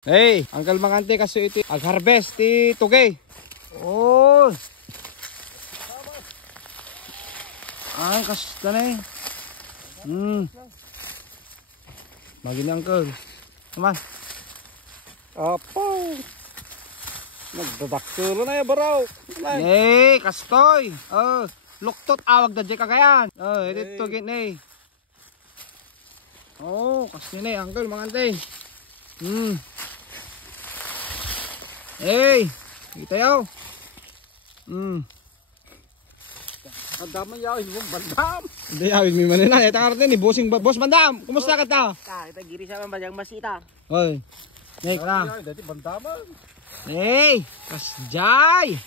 Hey, Uncle Mangante kasi iti ag-harvest ti tugay. Oh. Ay, kasta na eh. Bagi ni Uncle. Naman. Apo. Nagdadaksulo na yung baraw. Hey, kastoy. Luktot awag da jay kagayan. Ito gini. Oh, kasi na eh, Uncle Mangante. Hey, kita yaw. Ang damang yawin mo, Bandam. Hindi yawin mo manila. Ito nga ni Boss Bandam. Kumusta ka ta? Ito giri sa mga masita. Hoy. Nek na. Dati Bandaman. Hey, kasjay.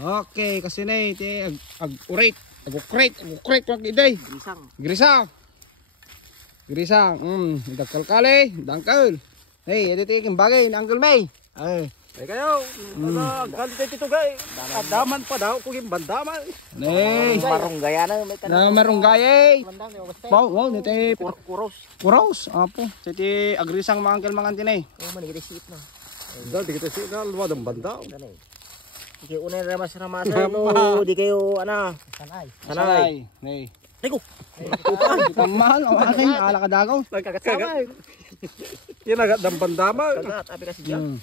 Okay, kasi na iti ag-urate. Ag-ukrate wag iday. Grisang. Dagkalkali, dangkal. Hey, ito yung bagay ni Uncle May. Ay kayo, galit tayo titugay. Adaman pa daw kung yung Bandaman. Hey, Marunggaya na. Marunggay. Wow, nito Kuros. Apo. Iti agrisang mga Uncle Mangante na eh. Manigirisip na. Di kita siya na luwad ang Bandam. Di kayo unay ramas-ramasan no. Di kayo, sanay. Hey. Teko. Kamal, awakin, ala ka dagaw. Nagkagat. Yan agad ang Bandaman. Kagat, abi kasi dyan.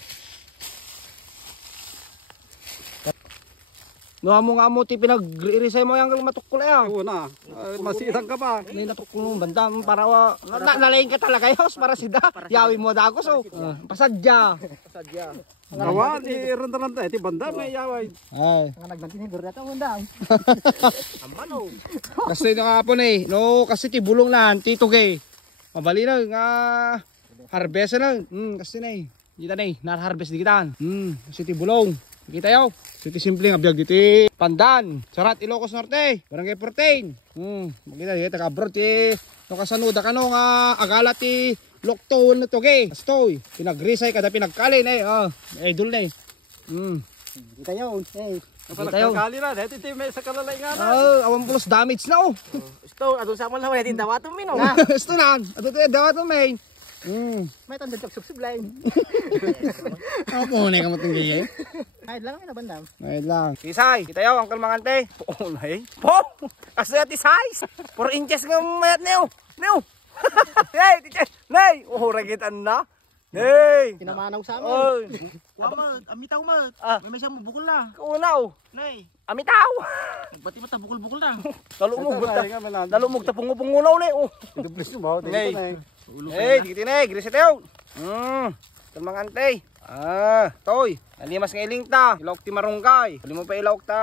Nuha mo nga mo ti pinag-irisay mo yung matukul eh. Oo na, masitang ka pa. Hindi natukul mo Bandam para nalayin ka talaga yos para sida. Yawi mo dagos oh. Pasadya. Kawan, randa-randa, iti Bandam may yaway. Ay. Nga nagbantinidor na ito, Bandam. Amano. Kasi nga po na eh. No, kasi ti bulong na, ti tugay. Mabali na nga harvest na. Kasi na eh. Kita na eh, na-harvest di kita. Kasi ti bulong. Kita yaw. Kasi ti simple nga biyag diti Pandan. Sarat Ilocos Norte. Barangay 14. Makita di taga-abroad ti no kasanuda kano nga agala ti Lokton na tugay. Kastoy. Pinagrisay kada pinagkalin eh. Idol na eh. Kita yun. Kita yaw. Kali na, ito may sa kalalay nga na. Awan plus damage na oh. Ito, adun sa mga natin dawato min. Ito na. Ato to daw to main. May tanda subsublime. Ako na ka matinggay eh. Kahit lang na Bandam. Ayun lang. Kisay, kita yaw, Uncle Mangante. Oo na eh. Po! Kasi ati size. 4 inches nga mayat niyo. Hey, teacher. Nay, ragitan na. Hey. Pinamanaw sa amin. Wamad, amitaw mat. May siyang bukol na. Kaunaw. Nay. Amitaw. Ba't mata bukol-bukol na? Dalumog ta pungupungunaw na eh. Dublis yung bawa. Hey, dito na eh. Grisit yaw. Uncle Mangante. Toy. Nalimas nga iling ta. Ilawak ti marunggay. Hali mo pa ilawak ta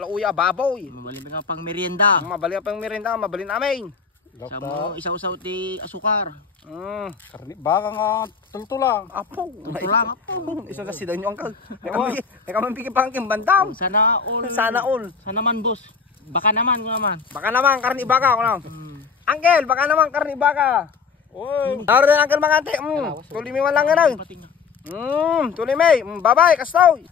lauya baboy. Mabali pa pang merienda. Mabali pang merienda, mabali namin. Sa mo isaw-saw ti asukar. Karni, baka nga tultulang. Apo. Tulang apo. Isa na si Danyo Uncle. Teka man piki pang kimbandam. Sana all. Sana man boss. Baka naman ko naman. Baka naman karni baka ko na. Uncle, baka naman karni baka. Taro na Uncle Mangante. Tuloy mi man lang nga. Tuloy mi. Bye-bye, kastoy.